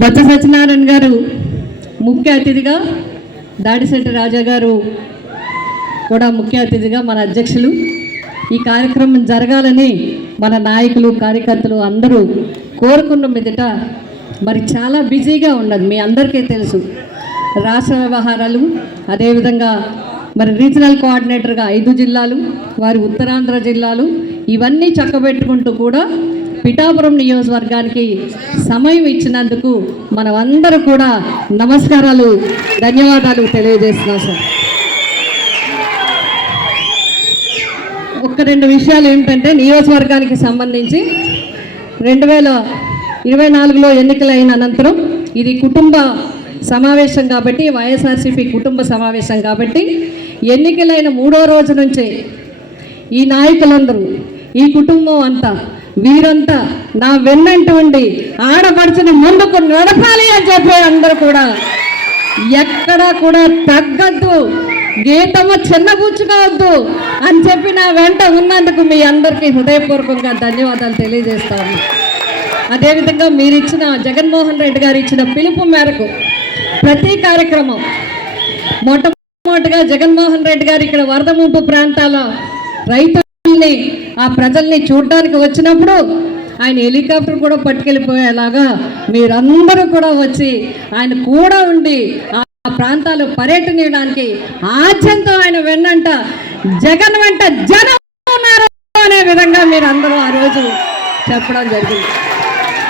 బొత్స సత్యనారాయణ గారు ముఖ్య అతిథిగా దాడిశెట్టి రాజా గారు కూడా ముఖ్య అతిథిగా మన అధ్యక్షులు. ఈ కార్యక్రమం జరగాలని మన నాయకులు కార్యకర్తలు అందరూ కోరుకున్న మీదట మరి చాలా బిజీగా ఉన్నది మీ అందరికీ తెలుసు. రాష్ట్ర వ్యవహారాలు అదేవిధంగా మరి రీజనల్ కోఆర్డినేటర్గా ఐదు జిల్లాలు వారి ఉత్తరాంధ్ర జిల్లాలు ఇవన్నీ చక్కబెట్టుకుంటూ కూడా పిఠాపురం నియోజకవర్గానికి సమయం ఇచ్చినందుకు మనమందరూ కూడా నమస్కారాలు ధన్యవాదాలు తెలియజేస్తున్నాం సార్. ఒక్క రెండు విషయాలు ఏమిటంటే నియోజకవర్గానికి సంబంధించి రెండు వేల ఇరవై నాలుగులో ఎన్నికలైన అనంతరం ఇది కుటుంబ సమావేశం కాబట్టి వైఎస్ఆర్సీపీ కుటుంబ సమావేశం కాబట్టి ఎన్నికలైన మూడో రోజు నుంచే ఈ నాయకులందరూ ఈ కుటుంబం అంతా వీరంతా నా వెన్నంటువంటి ఉండి ఆడపడుచుని ముందుకు నడపాలి అని చెప్పి అందరూ కూడా ఎక్కడా కూడా తగ్గద్దు గీతము చిన్నపుచ్చుకోవద్దు అని చెప్పి నా వెంట ఉన్నందుకు మీ అందరికీ హృదయపూర్వకంగా ధన్యవాదాలు తెలియజేస్తాను. అదేవిధంగా మీరు ఇచ్చిన జగన్మోహన్ రెడ్డి గారు ఇచ్చిన పిలుపు మేరకు ప్రతి కార్యక్రమం మొట్టమొదటిగా జగన్మోహన్ రెడ్డి గారు ఇక్కడ వరద ముంపు ప్రాంతాల రైతు ఆ ప్రజల్ని చూడడానికి వచ్చినప్పుడు ఆయన హెలికాప్టర్ కూడా పట్టుకెళ్ళిపోయేలాగా మీరందరూ కూడా వచ్చి ఆయన కూడా ఉండి ఆ ప్రాంతాలు పర్యటనీయడానికి ఆద్యంతో ఆయన వెన్నంట జగన్ వెంట జనం ఉన్నారు అనే విధంగా మీరు అందరూ ఆ రోజు చెప్పడం జరిగింది.